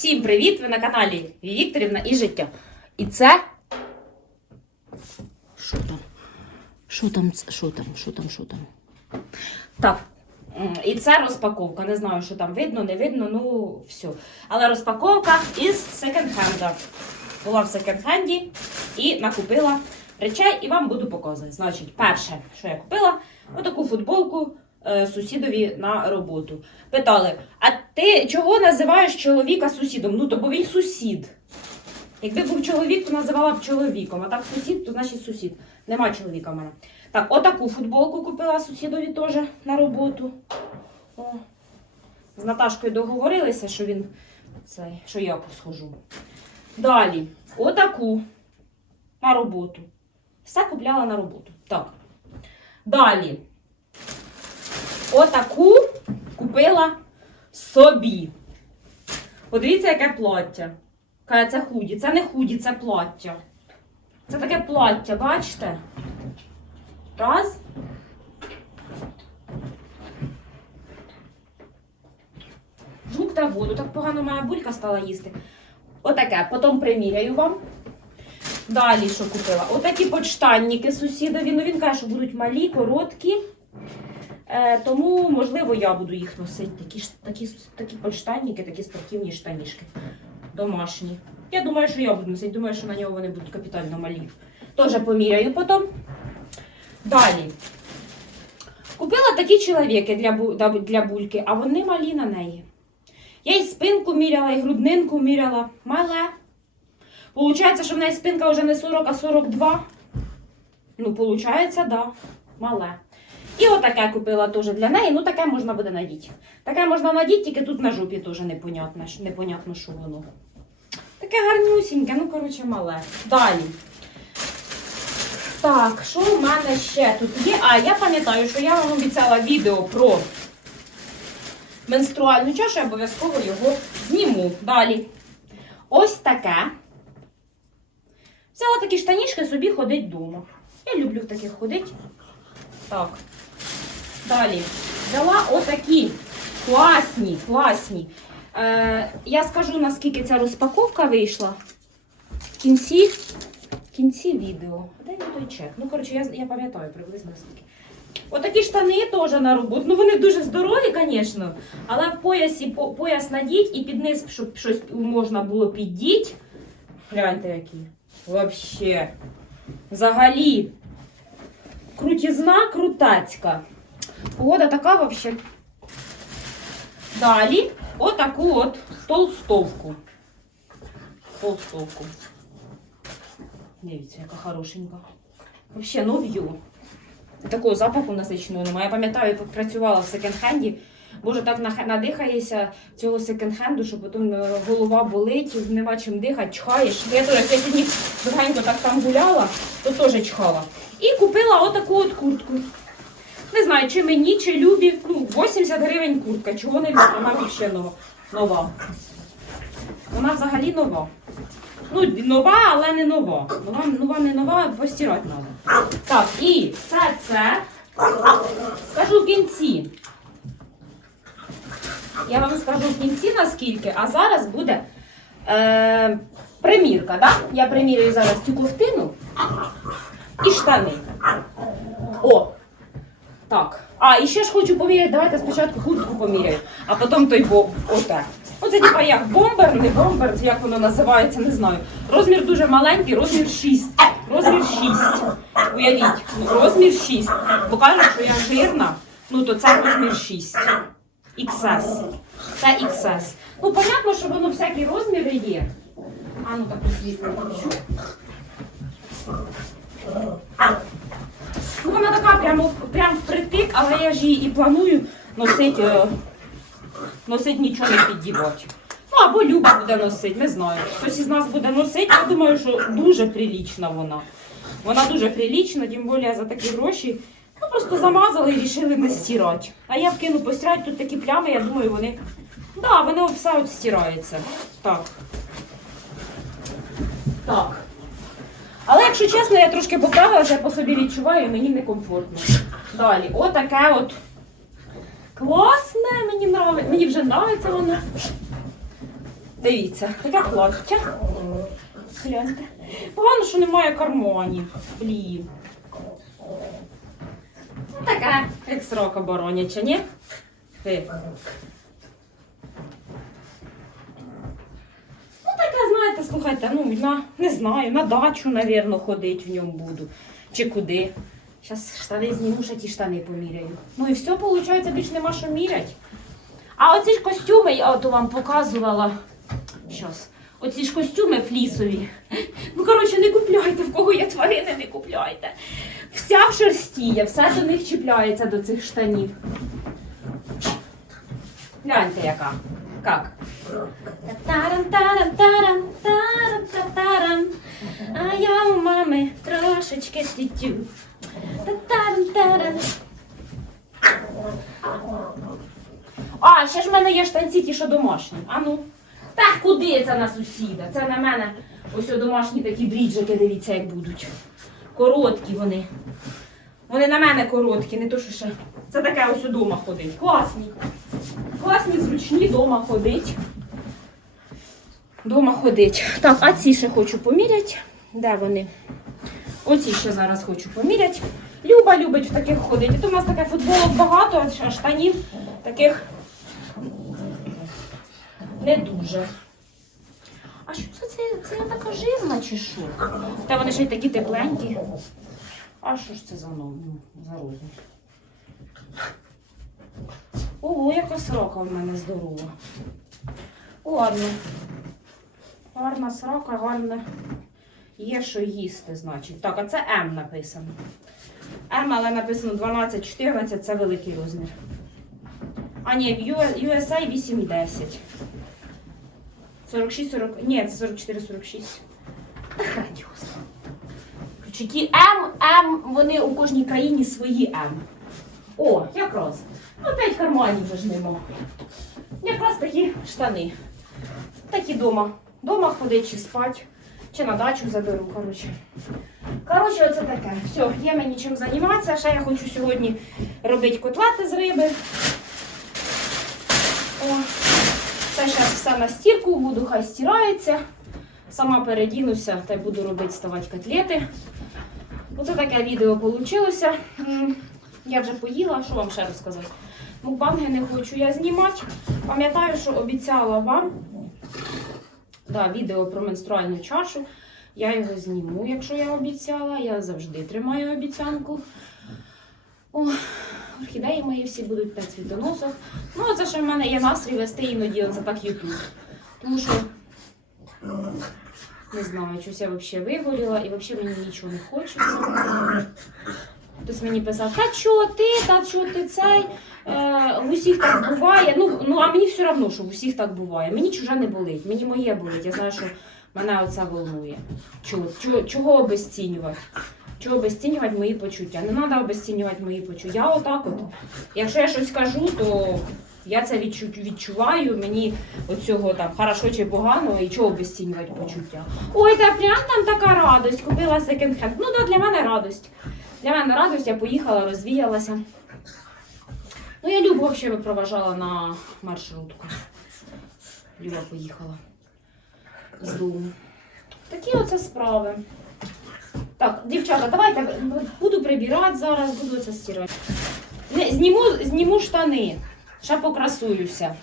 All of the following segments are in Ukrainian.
Всім привіт! Ви на каналі Вікторівна і життя. І це. Що там? Що там? Що там? Що там? Що там? Так. І це розпаковка. Не знаю, що там видно, не видно, ну все. Але розпаковка із секонд-хенда. Була в секонд-хенді і накупила речей, і вам буду показувати. Значить, перше, що я купила, отаку футболку сусідові на роботу. Питали: а ти чого називаєш чоловіка сусідом? Ну, то бо він сусід. Якби був чоловік, то називала б чоловіком, а так сусід, то значить сусід. Нема чоловіка в мене. Так, отаку футболку купила сусідові теж на роботу. О. З Наташкою договорилися, що він цей, що я посхожу. Далі, отаку на роботу. Все купляла на роботу. Так. Далі. Отаку купила собі. Подивіться, яке плаття. Каже, це худі. Це не худі, це плаття. Це таке плаття, бачите? Раз. Жук та воду. Так погано моя булька стала їсти. Отаке. Потім приміряю вам. Далі що купила? Отакі почтанники сусідові. Ну він каже, що будуть малі, короткі. Е, тому, можливо, я буду їх носити. Такі, такі, такі почтанники, такі спортивні штанішки. Домашні. Я думаю, що я буду носити. Думаю, що на нього вони будуть капітально малі. Теж поміряю потім. Далі. Купила такі чоловіки для, для бульки, а вони малі на неї. Я і спинку міряла, і груднинку міряла. Мале. Получається, що в неї спинка вже не 40, а 42. Ну, получається, да. Мале. І отаке купила теж для неї. Ну, таке можна буде надіти. Таке можна надіти, тільки тут на жопі теж непонятно, непонятно, що воно. Таке гарнюсіньке, ну, коротше, мале. Далі. Так, що в мене ще тут є? А, я пам'ятаю, що я вам обіцяла відео про менструальну чашу, я обов'язково його зніму. Далі. Ось таке. Взяла такі штанішки собі ходить вдома. Я люблю в таких ходити. Так. Далі. Взяла отакі класні, класні. Е, я скажу, наскільки ця розпаковка вийшла в кінці, в кінці відео. Де той чек? Ну, коротше, я, я пам'ятаю приблизно скільки. Отакі штани теж на роботу. Ну, вони дуже здорові, звісно. Але в поясі по- пояс надіть і під низ, щоб щось можна було піддіть. Гляньте, які. Вообще. Взагалі. Крутізна крутацька. Погода така вообще. Далі отаку от толстовку. Толстовку. Дивіться, яка хорошенька. Вообще нов'ю. Такого запаху насиченого немає. Я пам'ятаю, як працювала в секонд-хенді. Боже, так надихаєшся цього секонд-хенду, що потім е, голова болить, нема чим дихати, чхаєш. Я теж я сьогодні довгенько так там гуляла, то теж чхала. І купила отаку от куртку. Не знаю, чи мені, чи любі. Ну, 80 гривень куртка. Чого не люблю? Вона взагалі нова. Вона взагалі нова. Ну, нова, але не нова. Нова, нова не нова, постирати треба. Так, і все це скажу в кінці. Я вам скажу в кінці наскільки, а зараз буде е, примірка. Да? Я примірюю зараз цю ковтину і штани. О! Так. А, і ще ж хочу поміряти. Давайте спочатку куртку поміряю, а потім той бо оте. Оце типа як бомбер, не бомбер, як воно називається, не знаю. Розмір дуже маленький, розмір 6. Розмір 6. Уявіть, ну, розмір 6. Бо кажуть, що я жирна, ну то це розмір 6. XS. Це XS. Ну, понятно, що воно всякі розміри є. А ну так включу. Ну, вона така прямо, прямо впритик, але я ж її і планую носити, е, носити нічого не піддівати. Ну, або Люба буде носити, не знаю. Хтось із нас буде носити, я думаю, що дуже прилічна вона. Вона дуже прилічна, тим більше за такі гроші. Ну, просто замазали і вирішили не стирати. А я вкину постирати, тут такі плями, я думаю, вони. Да, воно все от стирається. Так. Так. Але якщо чесно, я трошки поправилася, я по собі відчуваю, і мені некомфортно. Далі, отаке от класне, мені нравиться, мені вже нравиться воно. Дивіться, таке плаття. Гляньте. Погано, що немає карманів. Блін. Ну, Таке, як срока бороняча, ні? Ти. Ну, таке, знаєте, слухайте, ну, на, не знаю, на дачу, напевно, ходить в ньому буду. Чи куди. Зараз штани зніму, ще ті штани поміряю. Ну і все, виходить, більш нема що мірять. А оці ж костюми, я ото вам показувала. Щас. Оці ж костюми флісові. Ну, коротше, не купляйте, в кого є тварини, не купляйте. Вся в шерсті все до них чіпляється до цих штанів. Гляньте, яка. Как? Тарам, трошечки тютю. Татарам, тарам. А, ще ж в мене є штанці ті, що домашні. А ну. Та куди це на сусіда? Це на мене ось домашні такі бріджики, дивіться, як будуть. Короткі вони. Вони на мене короткі, не то що ще. Це таке ось удома ходить. Класні. Класні, зручні дома ходить. Дома ходить. Так, а ці ще хочу поміряти. Де вони? Оці ще зараз хочу поміряти. Люба любить в таких ходити. Тут у нас таке футболок багато, а штанів таких не дуже. А що це? Це, це така жирна чи що? Та вони ще й такі тепленькі. А що ж це за ну, за розмір? Ого, яка срока в мене здорова. Ладно. Гарна срока, гарна. Є що їсти, значить. Так, а це М написано. М, але написано 12-14, це великий розмір. А ні, в US- USA 8-10. 46, 40. Ні, це 44, 46. Грандіозно. Короче, ті М, М, вони у кожній країні свої М. О, якраз. Ну, п'ять карманів вже ж нема. Якраз такі штани. Такі дома. Дома ходить чи спать, чи на дачу заберу, коротше. Коротше, оце таке. Все, є мені чим займатися. Ще я хочу сьогодні робити котлети з риби. О, це зараз все на стірку, буду хай стирається. Сама передінуся та й буду робити ставати котлети. Оце таке відео вийшло. Я вже поїла, що вам ще розказати? Мукбанги не хочу я знімати. Пам'ятаю, що обіцяла вам да, відео про менструальну чашу. Я його зніму, якщо я обіцяла. Я завжди тримаю обіцянку. О, орхідеї мої всі будуть на цвітоносах. Ну, це ще в мене є настрій вести іноді оце так Ютуб. Тому що не знаю, щось я взагалі вигоріла і взагалі мені нічого не хочеться. Хтось мені писав, та чого ти, та чого ти цей, е, в усіх так буває. Ну, ну а мені все одно, що в усіх так буває. Мені чуже не болить, мені моє болить. Я знаю, що мене оце волнує. Чого, чого, чого обесцінювати? Чого обесцінювати мої почуття? Не треба обесцінювати мої почуття. Я отак от. Якщо я щось кажу, то я це відчу, відчуваю. Мені оцього там хорошо чи погано, і чого обесцінювати почуття. Ой, та прям там така радость. Купила секонд-хенд. Ну так, для мене радость. Для мене радость, я поїхала, розвіялася. Ну, я Любу взагалі проважала на маршрутку. Люба поїхала з дому. Такі оце справи. Так, дівчата, давайте буду прибирати зараз, буду це стирати. Зніму, зніму штани. Ще покрасуюся.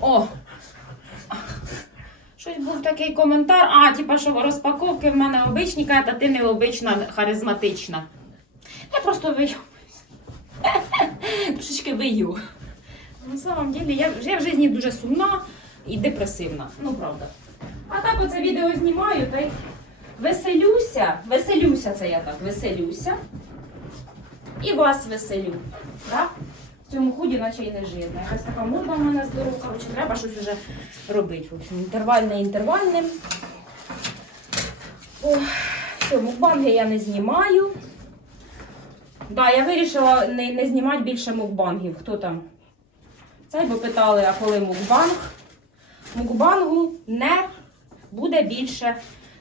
О! Щось був такий коментар. А, типа, що розпаковки в мене обичні, каже, ти не обична, харизматична. Я просто вию. Трошечки вию. На самом деле, я, я в житті дуже сумна і депресивна. Ну, правда. А так оце відео знімаю та й веселюся. Веселюся це я так, веселюся. І вас веселю. Так? В цьому худі наче й не жирна. Якась така морда в мене здорова. Коротше, треба щось вже робити. В общем, інтервальне інтервальним. О, все, мукбанги я не знімаю. Да, я вирішила не, не знімати більше мукбангів. Хто там? Цей бо питали, а коли мукбанг? Мукбангу не буде більше.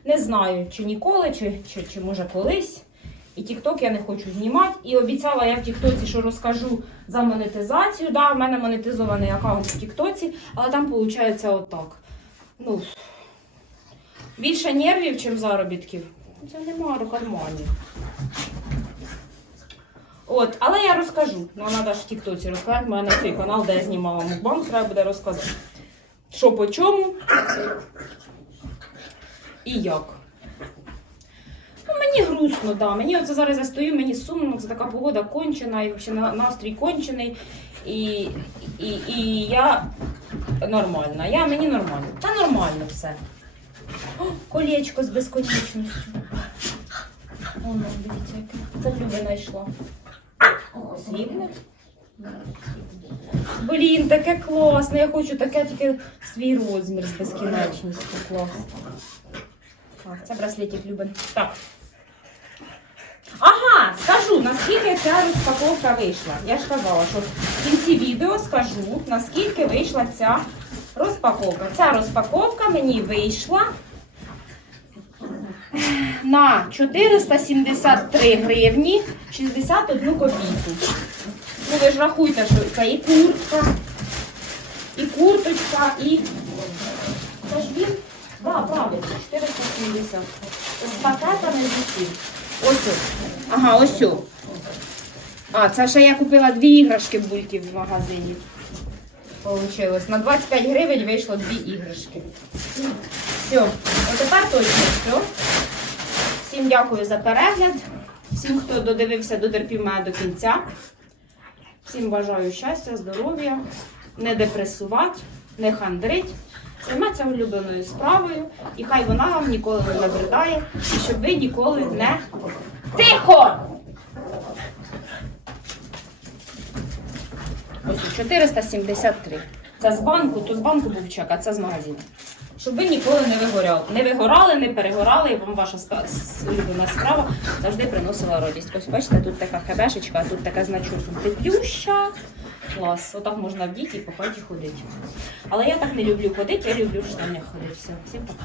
Не знаю, чи ніколи, чи, чи, чи може колись. І Тікток я не хочу знімати. І обіцяла я в Тіктоці, що розкажу за монетизацію. Да, в мене монетизований аккаунт в Тіктоці, але там виходить отак. Ну, більше нервів, чим заробітків. Це немає карманів. От, але я розкажу. Ну, треба ж в Тіктоці розказати. У мене цей канал, де я знімала мукбанк, треба буде розказати. Що по чому і як. Мені грустно, да. Мені оце зараз я стою, мені сумно, це така погода кончена, і взагалі настрій кончений. І, і, і я нормальна. Я мені нормально. Та нормально все. О, колечко з безконечністю. О, ну, дивіться, яке. Це в Любі знайшла. Срібне? Блін, таке класне. Я хочу таке тільки свій розмір з безкінечністю. Клас. Так, це браслетик Любин. Так. Ага, скажу, наскільки ця розпаковка вийшла. Я ж казала, що в кінці відео скажу, наскільки вийшла ця розпаковка. Ця розпаковка мені вийшла на 473 гривні 61 копійку. Ну ви ж рахуйте, що це і куртка, і курточка, і. Це ж він? Да, правильно, 470. З пакетами з усім. Ось. Ага, ось. А, це ще я купила дві іграшки бульки в магазині. Получилось. На 25 гривень вийшло дві іграшки. Все, от тепер точно все. Всім дякую за перегляд. Всім, хто додивився, дотерпів мене до кінця. Всім бажаю щастя, здоров'я, не депресувати, не хандрить, займатися улюбленою справою, і хай вона вам ніколи не набридає, і щоб ви ніколи не. Тихо! Ось 473. Це з банку, то з банку був чек, а це з магазину. Щоб ви ніколи не вигоряли. Не вигорали, не перегорали, і вам ваша улюблена справа завжди приносила радість. Ось бачите, тут така хебешечка, тут така значок теплюща. Клас. Отак можна вдіти і по хаті ходити. Але я так не люблю ходити, я люблю в штанях ходити. Все, всім пока.